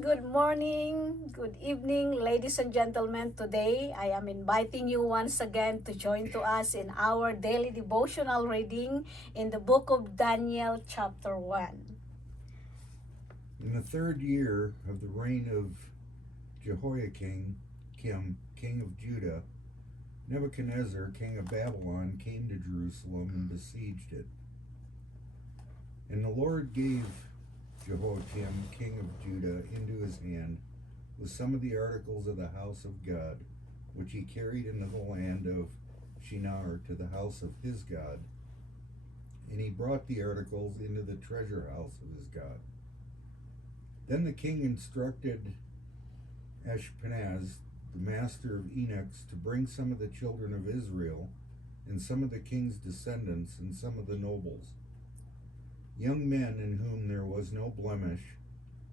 good morning, good evening, ladies and gentlemen. Today, I am inviting you once again to join to us in our daily devotional reading in the book of Daniel, chapter 1. In the third year of the reign of Jehoiakim, king of Judah, Nebuchadnezzar, king of Babylon, came to Jerusalem and besieged it. And the Lord gave Jehoiakim, king of Judah, into his hand with some of the articles of the house of God, which he carried into the land of Shinar to the house of his God. And he brought the articles into the treasure house of his God. Then the king instructed Ashpenaz, the master of eunuchs, to bring some of the children of Israel, and some of the king's descendants, and some of the nobles, young men in whom there was no blemish,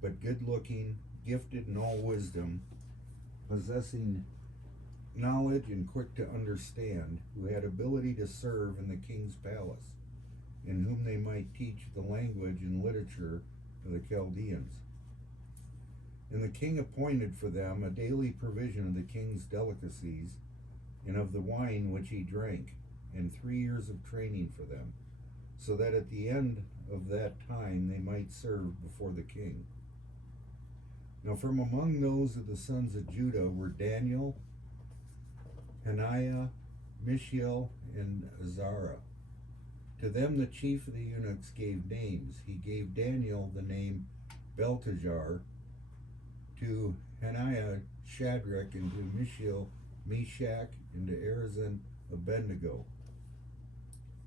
but good-looking, gifted in all wisdom, possessing knowledge and quick to understand, who had ability to serve in the king's palace, in whom they might teach the language and literature of the Chaldeans. And the king appointed for them a daily provision of the king's delicacies and of the wine which he drank, and 3 years of training for them, so that at the end of that time they might serve before the king. Now from among those of the sons of Judah were Daniel, Hananiah, Mishael, and Azariah. To them the chief of the eunuchs gave names. He gave Daniel the name Belteshazzar, to Hananiah Shadrach, and to Mishael Meshach, and to Arizan Abednego.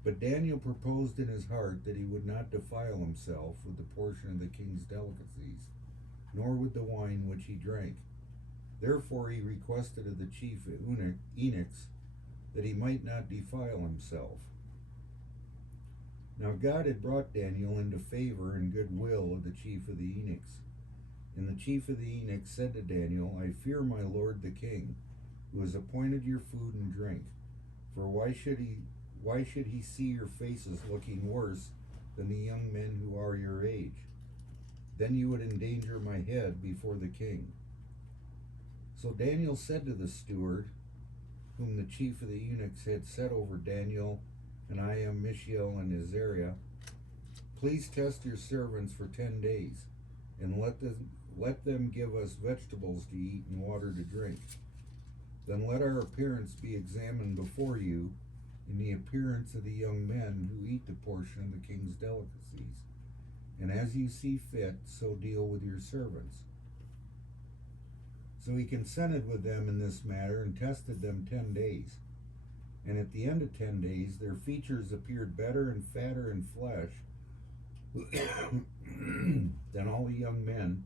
But Daniel proposed in his heart that he would not defile himself with the portion of the king's delicacies, nor with the wine which he drank. Therefore he requested of the chief eunuchs that he might not defile himself. Now God had brought Daniel into favor and goodwill of the chief of the eunuchs. And the chief of the eunuchs said to Daniel, I fear my lord the king, who has appointed your food and drink. For why should he see your faces looking worse than the young men who are your age? Then you would endanger my head before the king. So Daniel said to the steward, whom the chief of the eunuchs had set over Daniel, Hananiah, Mishael, and Azariah, please test your servants for 10 days, and let them give us vegetables to eat and water to drink. Then let our appearance be examined before you, in the appearance of the young men who eat the portion of the king's delicacies. And as you see fit, so deal with your servants. So he consented with them in this matter and tested them 10 days. And at the end of 10 days, their features appeared better and fatter in flesh than all the young men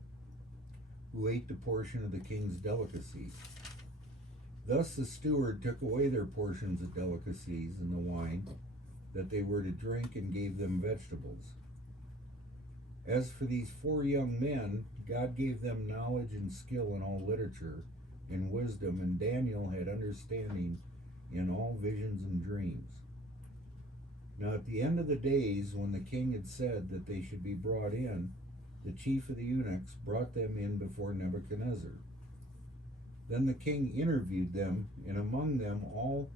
who ate the portion of the king's delicacies. Thus the steward took away their portions of delicacies and the wine that they were to drink, and gave them vegetables. As for these 4 young men, God gave them knowledge and skill in all literature and wisdom, and Daniel had understanding in all visions and dreams. Now at the end of the days, when the king had said that they should be brought in, the chief of the eunuchs brought them in before Nebuchadnezzar. Then the king interviewed them, and among them all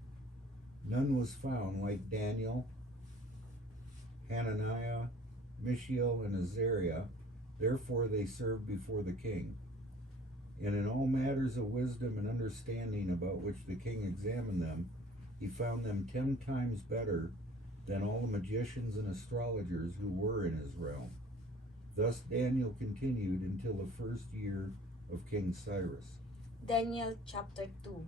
none was found like Daniel, Hananiah, Mishael, and Azariah. Therefore they served before the king. And in all matters of wisdom and understanding about which the king examined them, he found them 10 times better than all the magicians and astrologers who were in his realm. Thus Daniel continued until the first year of King Cyrus. Daniel chapter 2.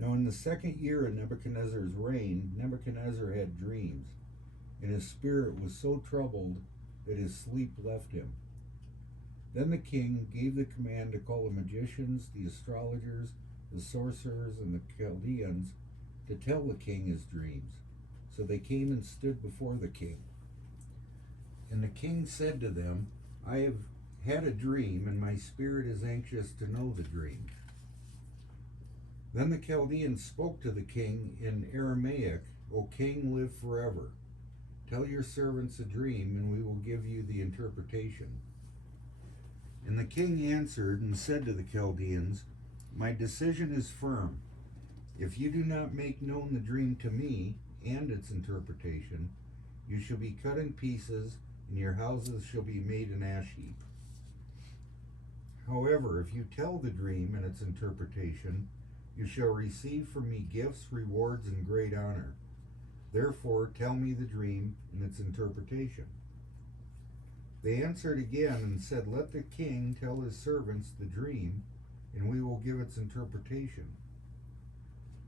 Now in the second year of Nebuchadnezzar's reign, Nebuchadnezzar had dreams, and his spirit was so troubled that his sleep left him. Then the king gave the command to call the magicians, the astrologers, the sorcerers, and the Chaldeans to tell the king his dreams. So they came and stood before the king. And the king said to them, I have had a dream, and my spirit is anxious to know the dream. Then the Chaldeans spoke to the king in Aramaic, O king, live forever. Tell your servants a dream, and we will give you the interpretation. And the king answered and said to the Chaldeans, My decision is firm. If you do not make known the dream to me and its interpretation, you shall be cut in pieces, and your houses shall be made an ash heap. However, if you tell the dream and its interpretation, you shall receive from me gifts, rewards, and great honor. Therefore, tell me the dream and its interpretation. They answered again and said, Let the king tell his servants the dream, and we will give its interpretation.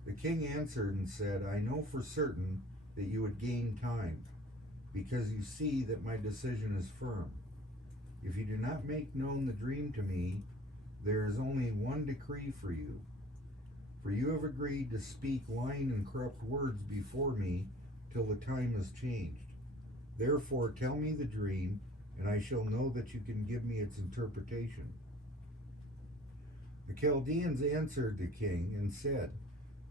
The king answered and said, I know for certain that you would gain time, because you see that my decision is firm. If you do not make known the dream to me, there is only one decree for you. For you have agreed to speak lying and corrupt words before me till the time is changed. Therefore tell me the dream, and I shall know that you can give me its interpretation. The Chaldeans answered the king and said,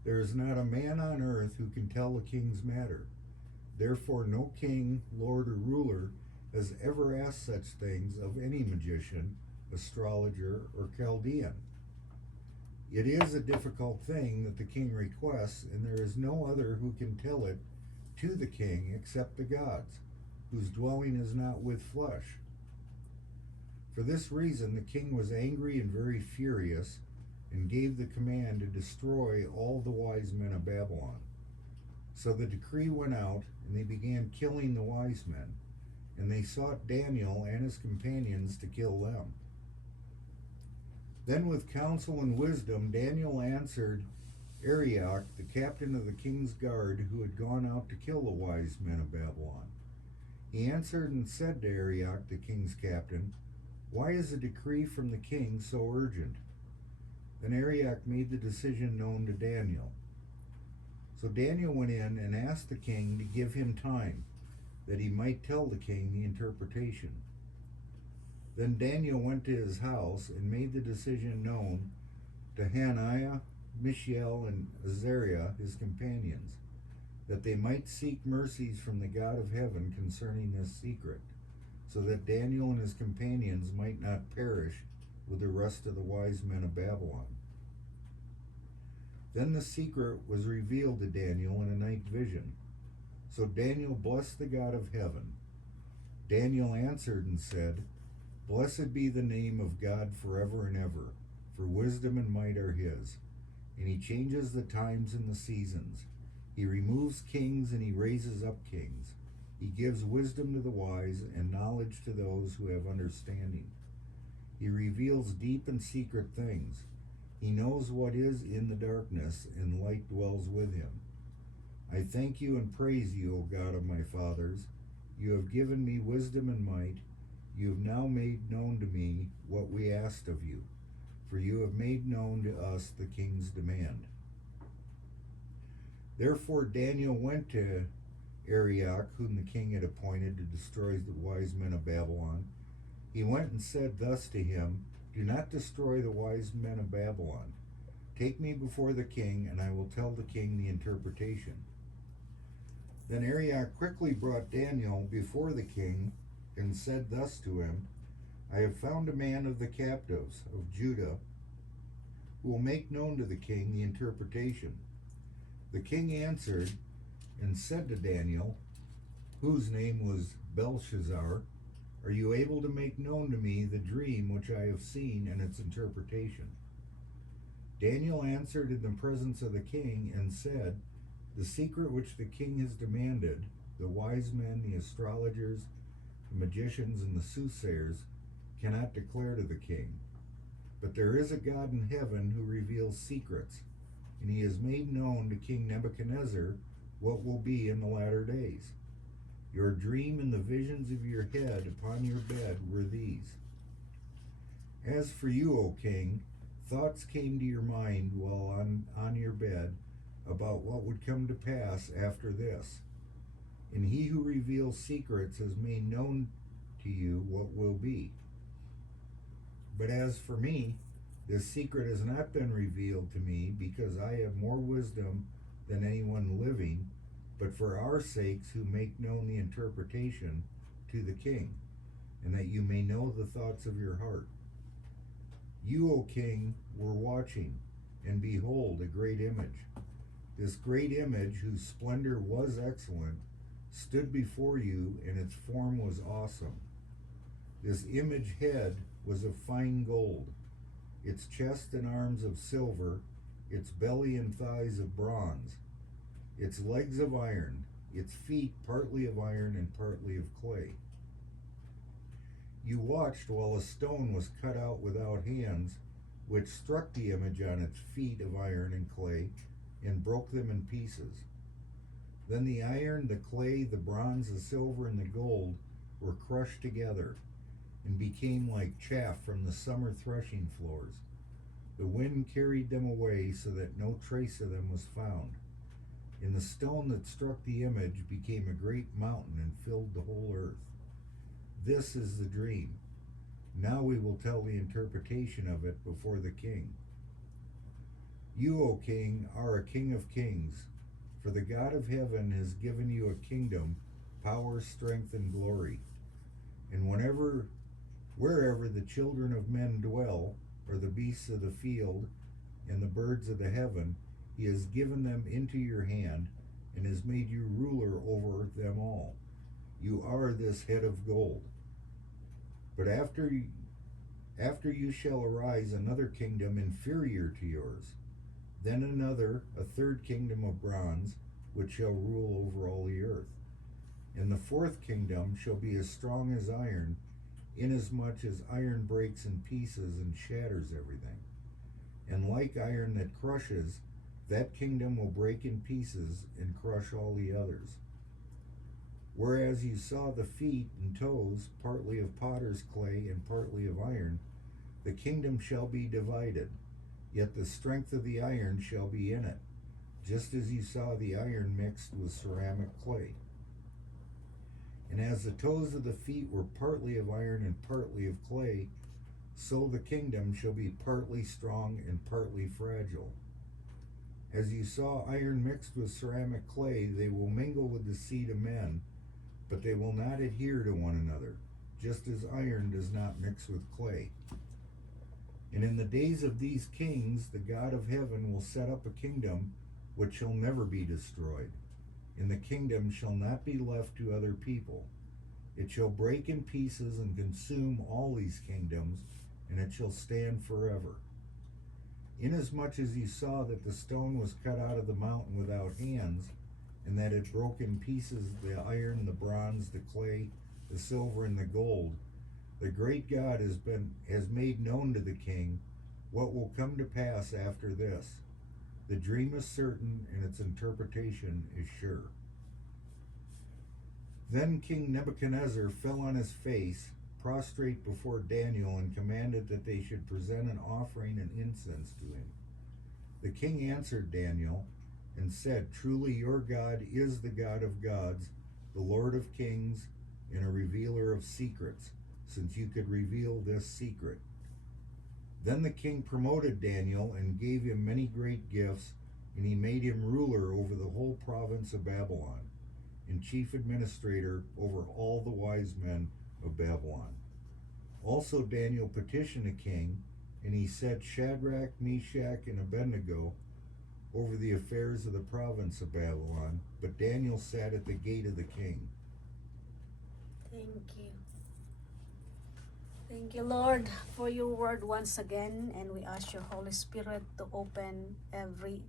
There is not a man on earth who can tell a king's matter. Therefore no king, lord, or ruler has ever asked such things of any magician, astrologer, or Chaldean. It is a difficult thing that the king requests, and there is no other who can tell it to the king except the gods, whose dwelling is not with flesh. For this reason the king was angry and very furious, and gave the command to destroy all the wise men of Babylon. So the decree went out, and they began killing the wise men, and they sought Daniel and his companions to kill them. Then with counsel and wisdom Daniel answered Arioch, the captain of the king's guard, who had gone out to kill the wise men of Babylon. He answered and said to Arioch, the king's captain, Why is the decree from the king so urgent? Then Arioch made the decision known to Daniel. So Daniel went in and asked the king to give him time, that he might tell the king the interpretation. Then Daniel went to his house and made the decision known to Hananiah, Mishael, and Azariah, his companions, that they might seek mercies from the God of heaven concerning this secret, so that Daniel and his companions might not perish with the rest of the wise men of Babylon. Then the secret was revealed to Daniel in a night vision. So Daniel blessed the God of heaven. Daniel answered and said, Blessed be the name of God forever and ever, for wisdom and might are his. And he changes the times and the seasons. He removes kings and he raises up kings. He gives wisdom to the wise and knowledge to those who have understanding. He reveals deep and secret things. He knows what is in the darkness, and light dwells with him. I thank you and praise you, O God of my fathers. You have given me wisdom and might. You have now made known to me what we asked of you, for you have made known to us the king's demand. Therefore Daniel went to Arioch, whom the king had appointed to destroy the wise men of Babylon. He went and said thus to him, Do not destroy the wise men of Babylon. Take me before the king, and I will tell the king the interpretation. Then Arioch quickly brought Daniel before the king, and said thus to him, I have found a man of the captives of Judah, who will make known to the king the interpretation. The king answered and said to Daniel, whose name was Belshazzar, Are you able to make known to me the dream which I have seen and its interpretation? Daniel answered in the presence of the king and said, The secret which the king has demanded, the wise men, the astrologers, the magicians, and the soothsayers cannot declare to the king. But there is a God in heaven who reveals secrets, and he has made known to King Nebuchadnezzar what will be in the latter days. Your dream and the visions of your head upon your bed were these. As for you, O king, thoughts came to your mind while on your bed about what would come to pass after this. And he who reveals secrets has made known to you what will be. But as for me, this secret has not been revealed to me, because I have more wisdom than anyone living, but for our sakes who make known the interpretation to the king, and that you may know the thoughts of your heart. You, O king, were watching, and behold, a great image. This great image, whose splendor was excellent, stood before you, and its form was awesome. This image head was of fine gold, its chest and arms of silver, its belly and thighs of bronze, its legs of iron, its feet partly of iron and partly of clay. You watched while a stone was cut out without hands, which struck the image on its feet of iron and clay, and broke them in pieces. Then the iron, the clay, the bronze, the silver, and the gold were crushed together, and became like chaff from the summer threshing floors. The wind carried them away, so that no trace of them was found. And the stone that struck the image became a great mountain and filled the whole earth. This is the dream. Now we will tell the interpretation of it before the king. You, O king, are a king of kings, for the God of heaven has given you a kingdom, power, strength, and glory. And wherever the children of men dwell, or the beasts of the field, and the birds of the heaven, he has given them into your hand, and has made you ruler over them all. You are this head of gold. But after you shall arise another kingdom inferior to yours, then another, a third kingdom of bronze, which shall rule over all the earth. And the fourth kingdom shall be as strong as iron, inasmuch as iron breaks in pieces and shatters everything. And like iron that crushes, that kingdom will break in pieces and crush all the others. Whereas you saw the feet and toes, partly of potter's clay and partly of iron, the kingdom shall be divided, yet the strength of the iron shall be in it, just as you saw the iron mixed with ceramic clay. And as the toes of the feet were partly of iron and partly of clay, so the kingdom shall be partly strong and partly fragile. As you saw iron mixed with ceramic clay, they will mingle with the seed of men, but they will not adhere to one another, just as iron does not mix with clay. And in the days of these kings, the God of heaven will set up a kingdom which shall never be destroyed, and the kingdom shall not be left to other people. It shall break in pieces and consume all these kingdoms, and it shall stand forever. Inasmuch as you saw that the stone was cut out of the mountain without hands, and that it broke in pieces the iron, the bronze, the clay, the silver, and the gold, the great God has made known to the king what will come to pass after this. The dream is certain, and its interpretation is sure. Then King Nebuchadnezzar fell on his face, prostrate before Daniel, and commanded that they should present an offering and incense to him. The king answered Daniel and said, "Truly your God is the God of gods, the Lord of kings, and a revealer of secrets, since you could reveal this secret." Then the king promoted Daniel and gave him many great gifts, and he made him ruler over the whole province of Babylon, and chief administrator over all the wise men of Babylon. Also Daniel petitioned the king, and he set Shadrach, Meshach, and Abednego over the affairs of the province of Babylon, but Daniel sat at the gate of the king. Thank you. Thank you, Lord, for your word once again, and we ask your Holy Spirit to open every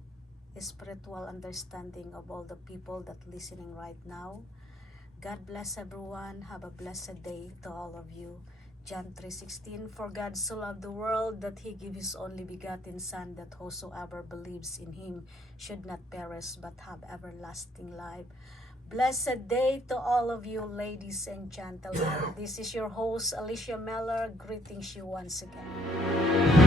spiritual understanding of all the people that listening right now. God bless everyone. Have a blessed day to all of you. John 3:16, for God so loved the world that he gave his only begotten Son, that whosoever believes in him should not perish but have everlasting life. Blessed day to all of you, ladies and gentlemen. This is your host, Alicia Meller, greetings you once again.